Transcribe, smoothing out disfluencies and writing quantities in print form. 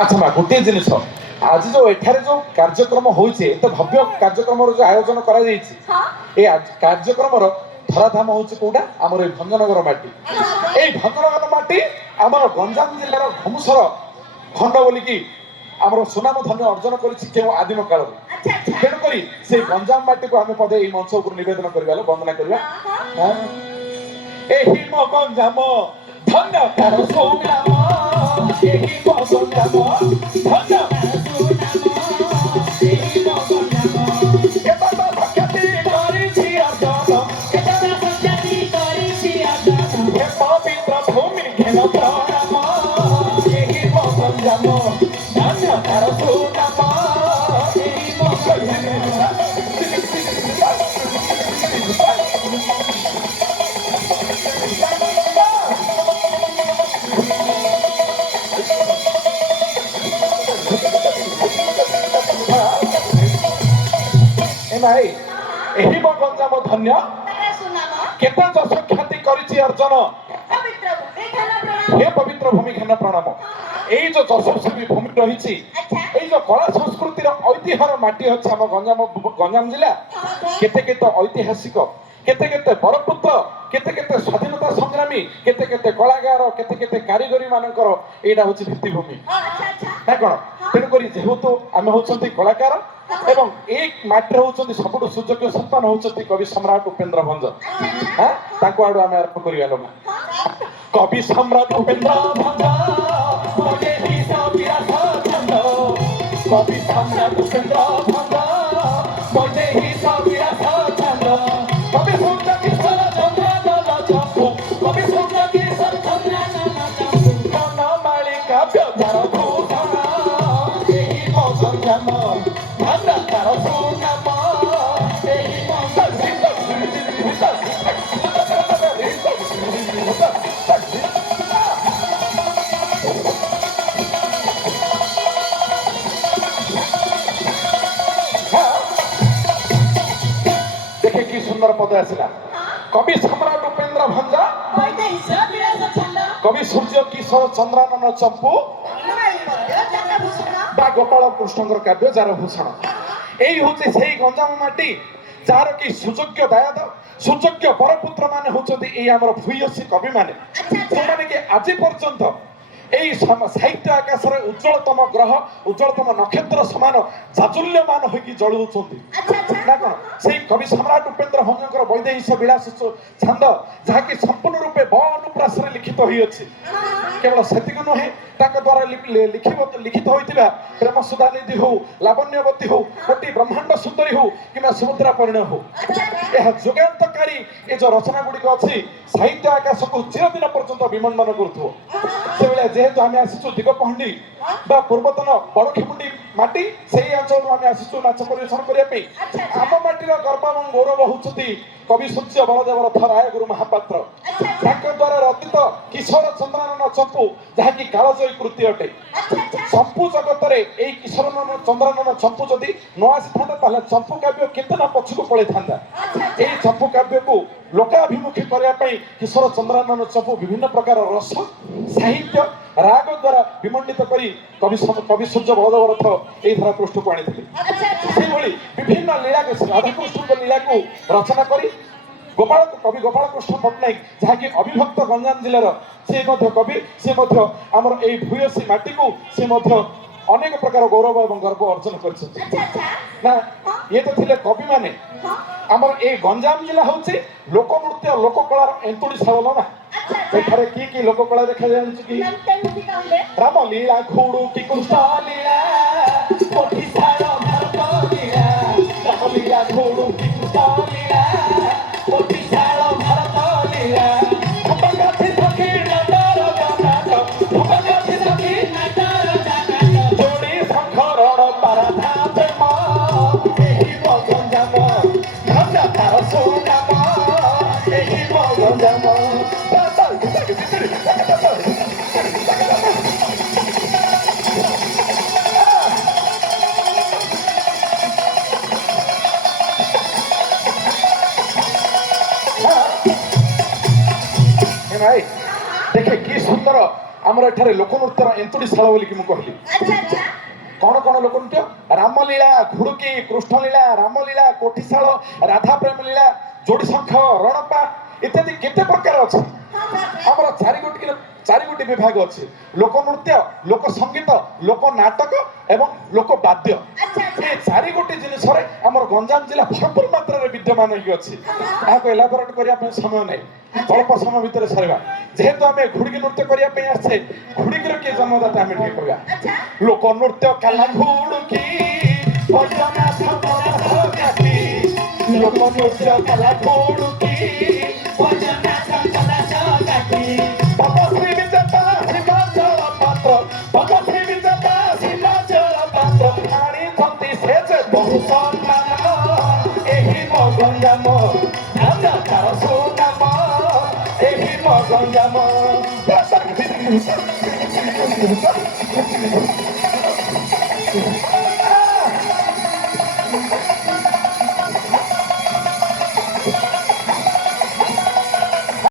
আচ্ছা মা গোটিଏ ଜିନିଷ ଆଜି ଯୋଉ ଏଠାରେ ଯୋଉ କାର୍ଯ୍ୟକ୍ରମ ହଉଛି ଏତେ ଭବ୍ୟ କାର୍ଯ୍ୟକ୍ରମର ଯୋଉ ଆୟୋଜନ କରାଯାଇଛି ଏ କାର୍ଯ୍ୟକ୍ରମର ଧରାଧାମ ହଉଛି କୋଉଟା ଆମର ଏଇ ଭଞ୍ଜନଗର ମାଟି। ଏଇ ଭଞ୍ଜନଗର ମାଟି ଆମର ଗଞ୍ଜାମ ଜିଲ୍ଲାର ଘମୁସର ଖଣ୍ଡ ବୋଲିକି ଆମର ସୁନାମ ଧନ୍ୟ ଅର୍ଜନ କରିଛି କେଉଁ ଆଦିମ କାଳରୁ। ତେଣୁକରି ସେଇ ଗଞ୍ଜାମ ମାଟିକୁ ଆମେ ପଦେ ଏଇ ମଞ୍ଚ ଉପରୁ ନିବେଦନ କରିବା ବନ୍ଦନା କରିବା। ଏହି ମୋ ଗଞ୍ଜାମ ଧନ୍ୟ ତାର ସୁନାମ, ଏହି ମୋ ଗଞ୍ଜାମ ଧନ୍ୟ ଭାଇ ଏହି ମୋ ଗଞ୍ଜାମ ଧନ୍ୟ କେତେ ଯଶ ଖ୍ୟାତି କରିଛି ଅର୍ଜନ, ହେ ପବିତ୍ର ଭୂମି ଘେନ ପ୍ରଣାମ। ଏଇ ଯୋଉ ଯଶସ୍ୱୀ ଭୂମି ରହିଛି, ଏଇ ଯୋଉ କଳା ସଂସ୍କୃତିର ଐତିହ୍ୟର ମାଟି ଅଛି ଆମ ଗଞ୍ଜାମ ଜିଲ୍ଲା। କେତେ କେତେ ଐତିହାସିକ, କେତେ କେତେ ବରପୁତ୍ର, କେତେ କେତେ ସ୍ୱାଧୀନତା ସଂଗ୍ରାମୀ, କେତେ କେତେ କଳାକାର, କେତେ କେତେ କାରିଗରୀ ମାନଙ୍କର ଏଇଟା ହଉଛି ଭିତ୍ତିଭୂମି ନା କଣ। ତେଣୁକରି ଯେହେତୁ ଆମେ ହଉଛନ୍ତି କଳାକାର ଏବଂ ଏଇ ମାଟିରେ ହଉଛନ୍ତି ସବୁଠୁ ସୁଯୋଗ୍ୟ ସନ୍ତାନ ହଉଛନ୍ତି କବି ସମ୍ରାଟ ଉପେନ୍ଦ୍ର ଭଞ୍ଜ। ତାଙ୍କୁ ଆଡୁ ଆମେ ଆରମ୍ଭ କରିବା ଲୋକ। କବି ସମ୍ରାଟ ଉପେନ୍ଦ୍ର ଭଞ୍ଜ, କବି ସମ୍ରାଟ ଉପେନ୍ଦ୍ର ଭଞ୍ଜ, ବୈଦେହୀ ସବିରାସ ଛନ୍ଦ, କବି ସୂର୍ଯ୍ୟ କିଶୋର ଚନ୍ଦ୍ର ଦଲ ଚମ୍ପୁ, କବି ସୂର୍ଯ୍ୟ କିଶୋର ଚନ୍ଦ୍ର ଦଲ ଚମ୍ପୁ, ବନମାଳୀ କାବ୍ୟ ତାର ଭୂଷଣ, ଏହି ମୋ ଗଞ୍ଜାମ ଧନ୍ୟ ତାର ସୁନାମ, ଏହି ମୋ দেখে কি সুন্দর পদ আসিলা। কবি সম্রাট উপেন্দ্র ভঞ্জ, কবি সূর্য কিশোর চন্দ্রানন চম্পু বা গোপাল কৃষ্ণঙ্কর কাব্য যার ভূষণ। এই হচ্ছে সেই গঞ্জাম মাটি যার কি সুযোগ্য দায়াদ সুযোগ্য বরপুত্র মানে হচ্ছেন এই আমার ভূয়সী কবি মানে, যেমানে কি আজি পর্যন্ত এই সাহিত্য আকাশরে উজ্জ্বলতম গ্রহ, উজ্জ্বলতম নক্ষত্র সমান জাজুল্যমান হইকি জଳୁଛନ୍ତି না কোন। সেই কবি সম্রাট উপেন্দ্র ভঞ্জଙ୍କର বৈদেহী বিলাস ছন্দ যাহাকি সম্পূর্ণ রূপে ব অনুপ্রাসরে লিখিত হইଅଛି। কেবল সেତିକି ନୁହେଁ, ତାଙ୍କ ଦ୍ୱାରା লিখিত ହୋଇଥିବା ପ୍ରେମ ସୁଧାନିଧି ହଉ, ଲାବଣ୍ୟବତୀ ହଉ, କୋଟି ବ୍ରହ୍ମାଣ୍ଡ ସୁନ୍ଦରୀ ହଉ କିମ୍ବା ସୁଭଦ୍ରା ପରିଣୟ ହଉ, ଏହା ଯୁଗାନ୍ତକାରୀ ଏ ଯୋଉ ରଚନା ଗୁଡ଼ିକ ଅଛି ସାହିତ୍ୟ ଆକାଶକୁ ଚିରଦିନ ପର୍ଯ୍ୟନ୍ତ ବିମଣ୍ଡନ କରୁଥିବ। ସେଭଳିଆ ଯେହେତୁ ଆମେ ଆସିଛୁ ଦିଗପହଣ୍ଡି ବା ପୂର୍ବତନ ବଡ଼ଖିମୁଣ୍ଡି ମାଟି, ସେଇ ଅଞ୍ଚଳରୁ ଆମେ ଆସିଛୁ ନାଚ ପରିବେଷଣ କରିବା ପାଇଁ। ଆମ ମାଟିର ଗର୍ବ ଏବଂ ଗୌରବ ହଉଛନ୍ତି କବି ସୂର୍ଯ୍ୟ ବଳଦେବ ରଥ ରାୟଗୁରୁ ମହାପାତ୍ର। ତାଙ୍କ ଦ୍ୱାରା ରଚିତ କିଶୋର ଚନ୍ଦ୍ରାନନ ଚମ୍ପୁ ଯାହାକି କାଳଜୟୀ କୃତି ଅଟେ। ଚମ୍ପୁ ଜଗତରେ ଏଇ କିଶୋର ଚନ୍ଦ୍ରାନନ ଚମ୍ପୁ ଯଦି ନ ଆସିଥାନ୍ତା ତାହେଲେ ଚମ୍ପୁ କାବ୍ୟ କେତେ ନା ପଛକୁ ପଳେଇଥାନ୍ତା। ଏଇ ଚମ୍ପୁ କାବ୍ୟକୁ ଲୋକାଭିମୁଖୀ କରିବା ପାଇଁ କିଶୋର ଚନ୍ଦ୍ରାନନ ଚମ୍ପୁ ବିଭିନ୍ନ ପ୍ରକାର ରସ, ସାହିତ୍ୟ, ରାଗ ଦ୍ୱାରା ବିମଣ୍ଡିତ କରି କବି ସୂର୍ଯ୍ୟ ବଳଦେବ ରଥ ଏଇ ଧାରା ପୃଷ୍ଠକୁ ଆଣିଥିଲେ। ସେଇଭଳି ବିଭିନ୍ନ ଲୀଳାକୁ, ରାଧାକୃଷ୍ଣଙ୍କ ଲୀଳାକୁ ରଚନା କରି କବି ଗୋପାଳ କୃଷ୍ଣ ପଟ୍ଟନାୟକ ଯାହାକି ଅବିଭକ୍ତ ଗଞ୍ଜାମ ଜିଲ୍ଲାର ସେ ମଧ୍ୟ କବି, ସେ ମଧ୍ୟ ଆମର ଏଇ ଭୂୟସୀ ମାଟିକୁ ସେ ମଧ୍ୟ ଅନେକ ପ୍ରକାର ଗୌରବ ଏବଂ ଗର୍ବ ଅର୍ଜନ କରିଛନ୍ତି। ନା ଇଏ ତ ଥିଲେ କବି ମାନେ। ଆମର ଏଇ ଗଞ୍ଜାମ ଜିଲ୍ଲା ହଉଛି ଲୋକନୃତ୍ୟ ଲୋକକଳାର ଏନ୍ତୁଡ଼ିଶାଳ ନା। ଏଠାରେ କି କି ଲୋକକଳା ଦେଖାଯାଉଛି କି? ରାମ ଲୀଳା, ଘୁଡୁ କି କୃଷ୍ଣ ଲୀଳା, ପଠିଶାଳ ଭାରତ ଲୀଳା, ରାମ ଲୀଳା, ଘୁଡୁ କି କୃଷ୍ଣ ଲୀଳା, ପଠିଶାଳ ଭାରତ ଲୀଳା, ଉପଗାଥି ସଖୀ ନାଟର ଜନାଟ, ଉପଗାଥି ସଖୀ ନାଟର ଜନାଟ, ଯୋଡ଼ି ଶଙ୍ଖରଣ ପାରାଧା ପ୍ରେମ, ଏହି ମୋ ଗଞ୍ଜାମ ଧନ୍ୟ ତାର ସୁନାମ, ଏହି ମୋ ଗଞ୍ଜାମ। ଆମର ଏଠାରେ ଲୋକନୃତ୍ୟର ଏନ୍ତୁଡ଼ିଶାଳ ବୋଲିକି ମୁଁ କହିଲି। କଣ କଣ ଲୋକନୃତ୍ୟ? ରାମଲୀଳା, ଘୁଡୁକି, କୃଷ୍ଣଲୀଳା, ରାମଲୀଳା, କୋଠିଶାଳ, ରାଧା ପ୍ରେମ ଲୀଳା, ଯୋଡି ଶଙ୍ଖ, ରଣପା ଇତ୍ୟାଦି କେତେ ପ୍ରକାର ଅଛି। ଆମର ଚାରିଗୋଟି ବିଭାଗ ଅଛି। ଲୋକନୃତ୍ୟ, ଲୋକ ସଙ୍ଗୀତ, ଲୋକ ନାଟକ ଏବଂ ଲୋକ ବାଦ୍ୟ। ଏ ଚାରିଗୋଟି ଜିନିଷରେ ଆମର ଗଞ୍ଜାମ ଜିଲ୍ଲା ଭରପୁର ମାତ୍ରାରେ ବିଦ୍ୟମାନ ହେଇକି ଅଛି। ଏହାକୁ ଏଲାବୋରେଟ୍ କରିବା ପାଇଁ ସମୟ ନାହିଁ, ଅଳ୍ପ ସମୟ ଭିତରେ ସାରିବା। ଯେହେତୁ ଆମେ ଘୁଡିକି ନୃତ୍ୟ କରିବା ପାଇଁ ଆସିଛେ, ଘୁଡିକିର କିଏ ଜନ୍ମଦାତା ଆମେ ଟିକେ କହିବା। ଲୋକ ନୃତ୍ୟ କାଲା ଘୁଡୁକି ବୈଦ୍ୟନାଥ ପରାଶକାଠି। ଲୋକ ନୃତ୍ୟ କାଲା ଘୁଡୁକି ବୈଦ୍ୟନାଥ ପରାଶକାଠି। ପଦ୍ମଶ୍ରୀ ବିଜେତା ହିମାଚଳ ପାତ୍ର, ପଦ୍ମଶ୍ରୀ ବିଜେତା ହିମାଚଳ ପାତ୍ର ଆଣିଛନ୍ତି ସେ ଯେ ବହୁ ସମ୍ମାନ। ଏହି ମୋ ଗଞ୍ଜାମ ତାର ସୁନାମ, ଏହି ମୋ ଗଞ୍ଜାମ।